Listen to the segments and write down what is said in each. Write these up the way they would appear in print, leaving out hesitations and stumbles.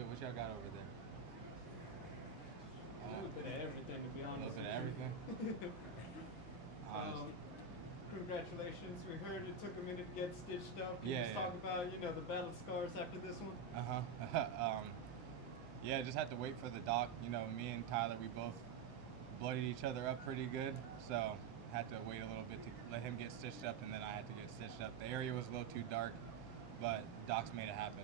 good. What y'all got over there? A little bit of everything, to be A honest. little bit of everything. um, Congratulations. We heard it took a minute to get stitched up. Can you Yeah, just yeah. talk about, the battle scars after this one? Yeah, just had to wait for the doc. Me and Tyler, we both bloodied each other up pretty good, so had to wait a little bit to let him get stitched up, and then I had to get stitched up. The area was a little too dark, but docs made it happen.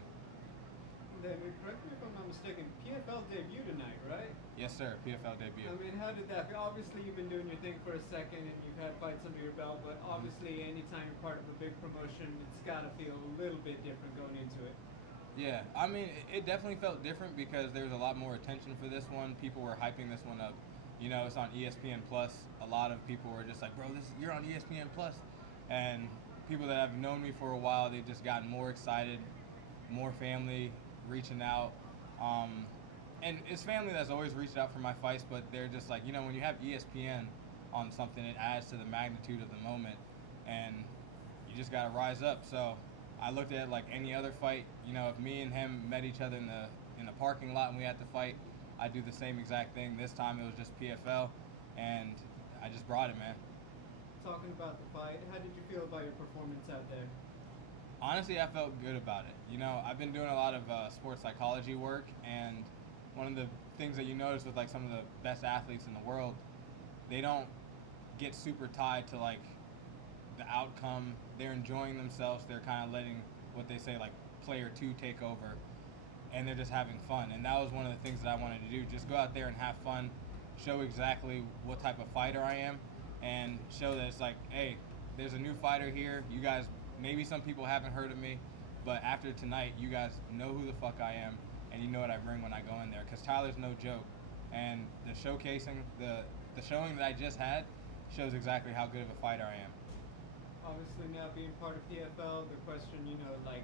Then, correct me if I'm not mistaken, PFL debut tonight, right? Yes, sir. PFL debut. I mean, how did that feel? Obviously, you've been doing your thing for a second and you've had fights under your belt, but obviously, anytime you're part of a big promotion, it's got to feel a little bit different going into it. Yeah, I mean, it definitely felt different because there was a lot more attention for this one. People were hyping this one up. It's on ESPN Plus. A lot of people were just like, "Bro, you're on ESPN Plus," and people that have known me for a while, they've just gotten more excited, more family reaching out. And it's family that's always reached out for my fights, but they're just like, when you have ESPN on something, it adds to the magnitude of the moment, and you just gotta rise up. So I looked at it like any other fight. If me and him met each other in the parking lot and we had to fight, I'd do the same exact thing. This time it was just PFL, and I just brought it, man. Talking about the fight, how did you feel about your performance out there? Honestly, I felt good about it. I've been doing a lot of sports psychology work, and one of the things that you notice with like some of the best athletes in the world, they don't get super tied to like the outcome. They're enjoying themselves. They're kind of letting what they say like player two take over, and they're just having fun. And that was one of the things that I wanted to do. Just go out there and have fun, show exactly what type of fighter I am, and show that it's like, hey, there's a new fighter here. You guys, maybe some people haven't heard of me, but after tonight, you guys know who the fuck I am, and you know what I bring when I go in there. Because Tyler's no joke, and the showcasing, the showing that I just had, shows exactly how good of a fighter I am. Obviously, now being part of PFL, the question, like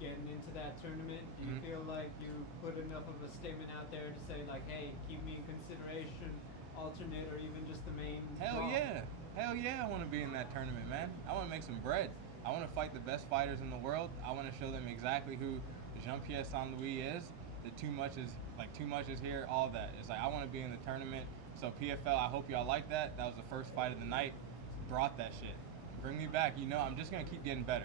getting into that tournament, do you feel like you put enough of a statement out there to say like, hey, keep me in consideration, alternate, or even just the main? Hell yeah. I want to be in that tournament, man. I want to make some bread. I want to fight the best fighters in the world. I want to show them exactly who Jean-Pierre Louis is. The too much is here, all that. It's like I want to be in the tournament. So PFL, I hope y'all like that. That was the first fight of the night. Brought that shit. Bring me back. I'm just going to keep getting better.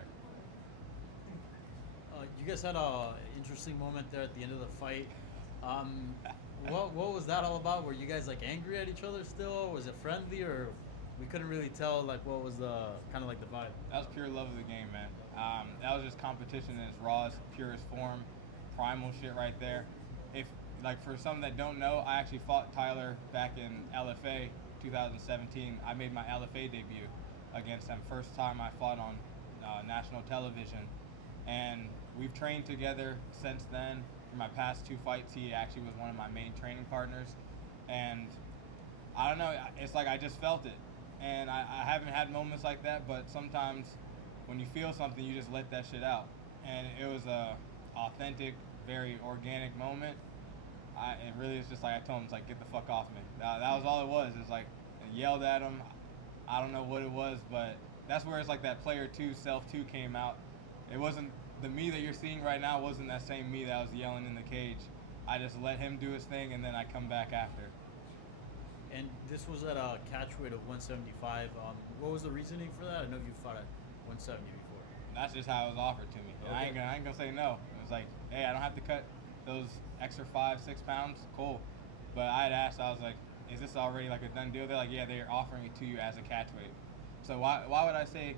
You guys had an interesting moment there at the end of the fight. What was that all about? Were you guys like angry at each other still? Was it friendly, or we couldn't really tell like what was the kind of like the vibe? That was pure love of the game, man. That was just competition in its rawest, purest form, primal shit right there. If like for some that don't know, I actually fought Tyler back in LFA 2017. I made my LFA debut against him. First time I fought on national television, and we've trained together since then. For my past two fights, he actually was one of my main training partners, and I don't know, it's like I just felt it, and I haven't had moments like that, but sometimes when you feel something, you just let that shit out, and it was a authentic, very organic moment. It really is just like I told him, it's like, get the fuck off me. That was all it was. It's like I yelled at him. I don't know what it was, but that's where it's like that player two, self two came out. It wasn't the me that you're seeing right now. Wasn't that same me that was yelling in the cage. I just let him do his thing, and then I come back after. And this was at a catch weight of 175. What was the reasoning for that? I know you fought at 170 before. That's just how it was offered to me. Okay. I ain't gonna say no. It was like, hey, I don't have to cut those extra 5-6 pounds. Cool. But I had asked. I was like, is this already like a done deal? They're like, yeah, they're offering it to you as a catch weight. So why would I say,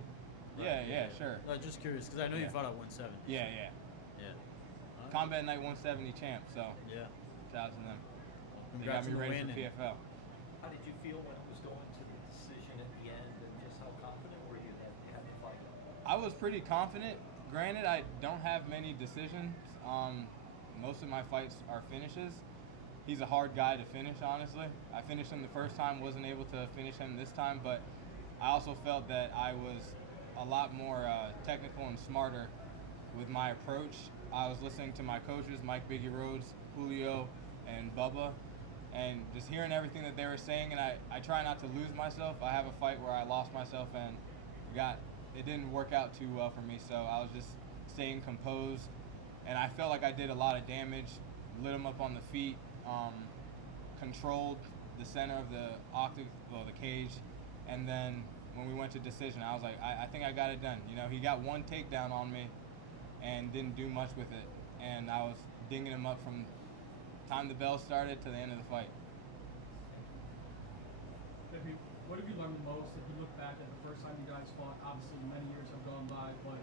yeah, sure. Just curious because I know you fought at 170. Yeah. Right. Combat Night 170 champ. So yeah. Shout out to them. They Congrats got me on the ready for win. PFL. How did you feel when it was going to the decision at the end, and just how confident were you that you had the fight? I was pretty confident. Granted, I don't have many decisions. Most of my fights are finishes. He's a hard guy to finish, honestly. I finished him the first time, wasn't able to finish him this time, but I also felt that I was a lot more technical and smarter with my approach. I was listening to my coaches, Mike Biggie Rhodes, Julio, and Bubba, and just hearing everything that they were saying, and I try not to lose myself. I have a fight where I lost myself and it didn't work out too well for me, so I was just staying composed, and I felt like I did a lot of damage lit him up on the feet, controlled the center of the the cage, and then when we went to decision, I was like, I think I got it done. You know, he got one takedown on me and didn't do much with it, and I was dinging him up from time the bell started to the end of the fight. What have you learned the most if you look back at the first time you guys fought? Obviously, many years have gone by, but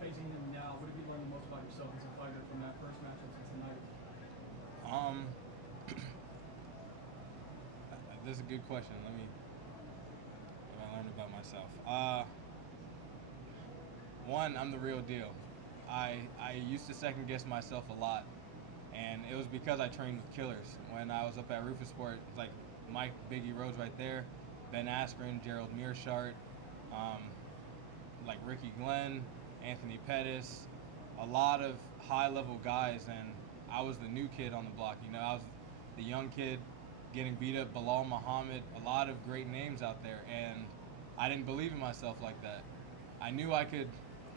facing him now, what have you learned the most about yourself as a fighter from that first matchup to tonight? This is a good question. Let me. What I learned about myself. One, I'm the real deal. I used to second guess myself a lot, and it was because I trained with killers. When I was up at Rufus Sport, like Mike Biggie Rhodes right there, Ben Askren, Gerald Mearshart, like Ricky Glenn, Anthony Pettis, a lot of high-level guys, and I was the new kid on the block. You know, I was the young kid getting beat up, Bilal Muhammad, a lot of great names out there, and I didn't believe in myself like that. I knew I could,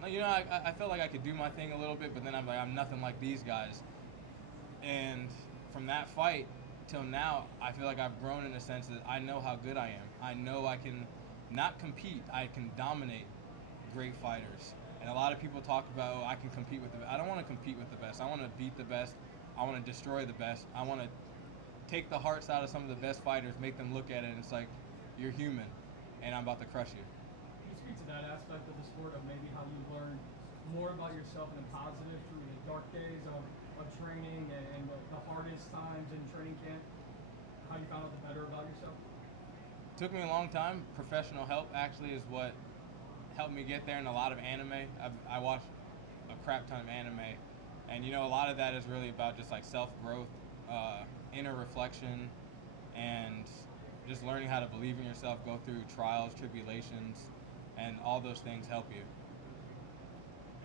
you know, I felt like I could do my thing a little bit, but then I'm like, I'm nothing like these guys. And from that fight till now, I feel like I've grown in a sense that I know how good I am. I know I can not compete, I can dominate great fighters. And a lot of people talk about, oh, I can compete with the best. I don't want to compete with the best. I want to beat the best. I want to destroy the best. I want to take the hearts out of some of the best fighters, make them look at it, and it's like, you're human, and I'm about to crush you. Can you speak to that aspect of the sport of maybe how you learned more about yourself in a positive through the dark days of training and the hardest times in training camp? How you found out the better about yourself? Took me a long time. Professional help actually is what helped me get there, and a lot of anime. I watched a crap ton of anime, and you know, a lot of that is really about just like self-growth, inner reflection, and just learning how to believe in yourself, go through trials, tribulations, and all those things help you.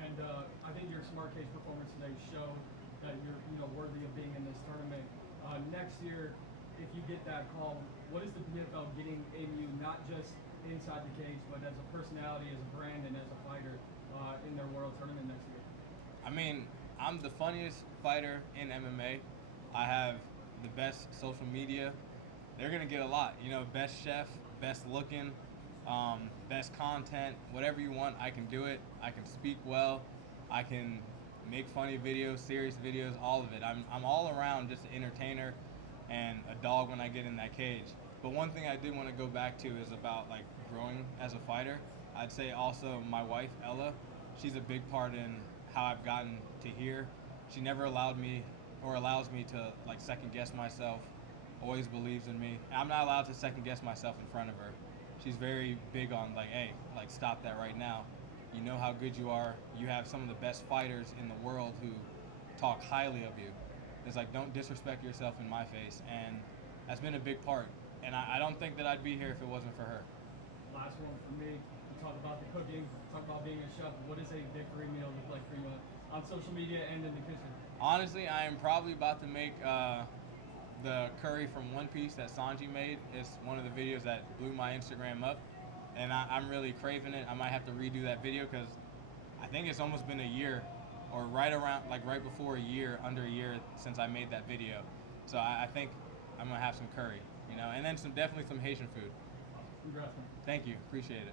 And I think your Smart Cage performance today showed that you're worthy of being in this tournament. Next year, if you get that call, what is the PFL getting in you, not just inside the cage, but as a personality, as a brand, and as a fighter in their world tournament next year? I mean, I'm the funniest fighter in MMA. I have the best social media. They're gonna get a lot. You know, best chef, best looking, best content, whatever you want, I can do it. I can speak well. I can make funny videos, serious videos, all of it. I'm all around just an entertainer and a dog when I get in that cage. But one thing I do want to go back to is about like growing as a fighter. I'd say also my wife, Ella, she's a big part in how I've gotten to here. She never allowed me or allows me to like second guess myself, always believes in me. I'm not allowed to second guess myself in front of her. She's very big on like, hey, like stop that right now. You know how good you are. You have some of the best fighters in the world who talk highly of you. It's like, don't disrespect yourself in my face. And that's been a big part. And I don't think that I'd be here if it wasn't for her. Last one for me. You talk about the cooking, talk about being a chef. What does a victory meal look like for you on social media and in the kitchen? Honestly, I am probably about to make the curry from One Piece that Sanji made. It's one of the videos that blew my Instagram up. And I'm really craving it. I might have to redo that video because I think it's almost been a year, or right before a year, under a year since I made that video. So I think I'm gonna have some curry, you know, and then definitely some Haitian food. Congrats, man. Thank you, appreciate it.